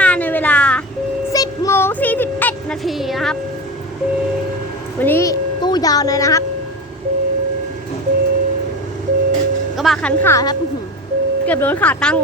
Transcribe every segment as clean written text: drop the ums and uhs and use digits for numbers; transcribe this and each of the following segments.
มาในเวลา 10 โมง 41 นาทีนะครับ วันนี้ตู้ยาวเลยนะครับกระบะคันขาวครับเกือบโดนขาตั้ง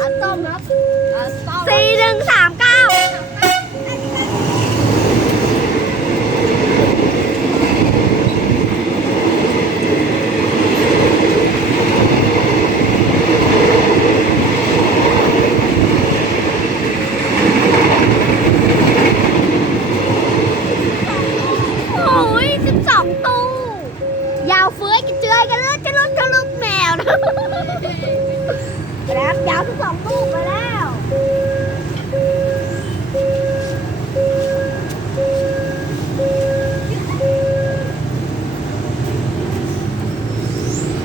อันส้มครับ4139โอ้ย12 ตู้ยาวเฟ้ยเจือยกันเลยจะลุกแมวนะแล้วยาว12 ตู้เลย